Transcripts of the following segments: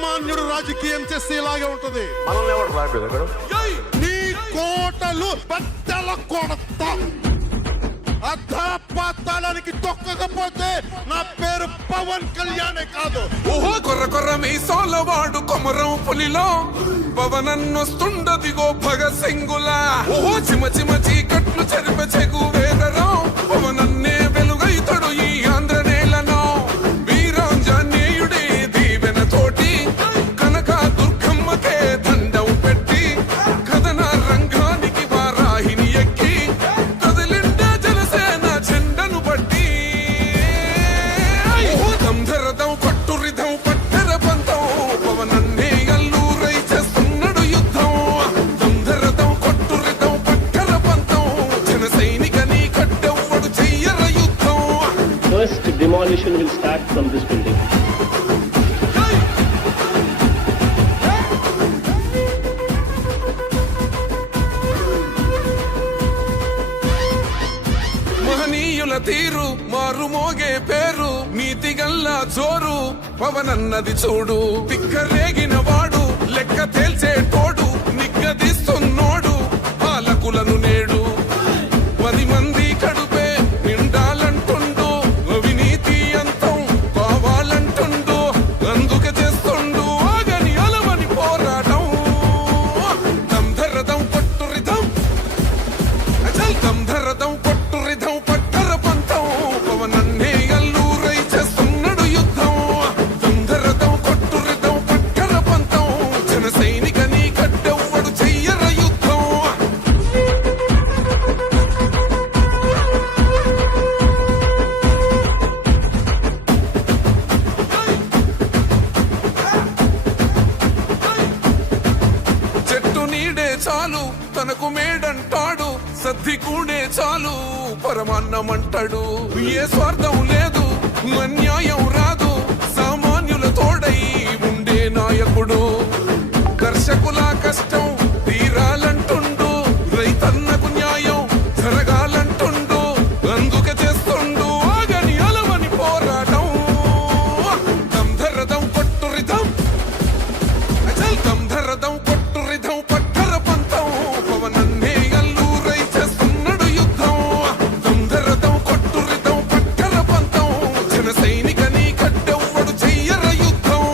సామాన్యుడు రాజకీయం చేస్తే ఇలాగే ఉంటది. మనల్ని ఎవరు రాబోదు నీ కోటలు బద్దల కొడత అధాపాతాళానికి తొక్కకపోతే నా పేరు పవన్ కళ్యాణే కాదు. ఓహో కొర్ర కొర్ర మీ సోలవాడు కొమరం పులిలో పవనన్నొస్తుండదిగో భగత్ సింగులా. ఓహో చిమ చిమ చీకట్లు చెరిప చెగు వేదరం పవనన్నే వెలుగైతడు ఈ ఆంధ్ర నేలను. వీరాంజనేయుడే దీవెన తోటి కనక దుర్గమ్మకే దండం పెట్టి కథన రంగానికి వారాహిని ఎక్కి కదిలిండ జనసేన జెండను బట్టి. దంధరదం కొట్టురిదం పట్టర పంతం పవనన్నే అల్లూరై చేస్తున్నాడు యుద్ధం. దంధరదం కొట్టురిదం పట్టర పంతం జన సైనికని కట్టెవ్వడు చెయ్యర యుద్ధం. First demolition will start from this building. మహనీయుల తీరు మారు మోగే పేరు నీతి గల్లా జోరు పవనన్నది చూడు. తిక్కరేగిన వాడు లెక్క తేల్చే తోడు నిగ్గదీస్తున్నోడు పాలకులను నేడు. 10 మంది కడుపే నిండాలంటుండు అవినీతి అంతం కావాలంటుండు అందుకే చేస్తుండు ఆగని అలవని పోరాటం. దంధరదం కొట్టురిదం అచల్ దంధరదం కొట్టురిదం పట్టర పంతం పవనన్నే అల్లూరై చేస్తున్నాడు యుద్ధం. దంధరదం కొట్టురిదం పట్టర పంతం జన సైనికని కట్టెవ్వడు చెయ్యర యుద్ధం. చెట్టు నీడే చాలు తనకు మేడంటాడు సద్ది కూడే చాలు పరమాన్నమంటాడు. ఏ స్వార్థం లేదు అన్యాయం రాదు సామాన్యుల తోడై ఉండే నాయకుడు. కర్షకుల కష్టం తీరాలంటుండు రైతన్నకు న్యాయం జరగాలంటుండు అందుకే చేస్తుండు ఆగని అలవని పోరాటం. దంధరదం కొట్టురిదం అచల్ దంధరదం కొట్టురిదం పట్టర పంతం పవనన్నే అల్లూరై చేస్తున్నాడు యుద్ధం. దంధరదం కొట్టురిదం పట్టర పంతం జన సైనికని కట్టెవ్వడు చెయ్యర యుద్ధం.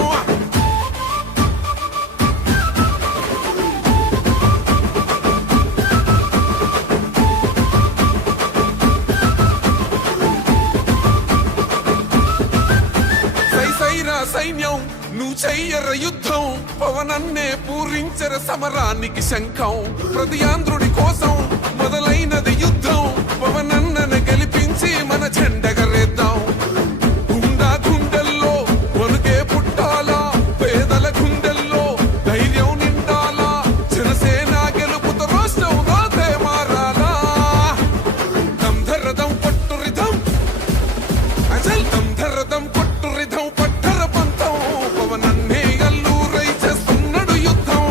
సైసైరా సైన్యం నువ్వు చెయ్యర యుద్ధం పవనన్నే పూరించర సమరానికి శంఖం. ప్రతి ఆంధ్రుడి కోసం మొదలైనది యుద్ధం పవనన్నను గెలిపించి మన జెండగరేద్దాం. గుండా గుండెల్లో వణుకే పుట్టాలా పేదల గుండెల్లో ధైర్యం నిండాలా జనసేన గెలుపుతో రాష్ట్రం రాతే మారాలా. దంధరదం కొట్టురిదం అచల్ దంధరదం కొట్టురిదం పట్టర పంతం పవనన్నే అల్లూరై చేస్తున్నాడు యుద్ధం.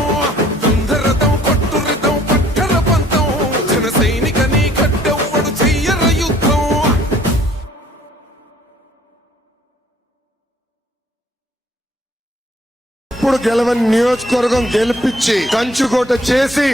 దంధరదం కొట్టురిదం పట్టర పంతం జన సైనికని కట్టెవ్వడు చెయ్యర యుద్ధం. ఇప్పుడు గెలవని నియోజకవర్గం గెలిపించి కంచుకోట చేసి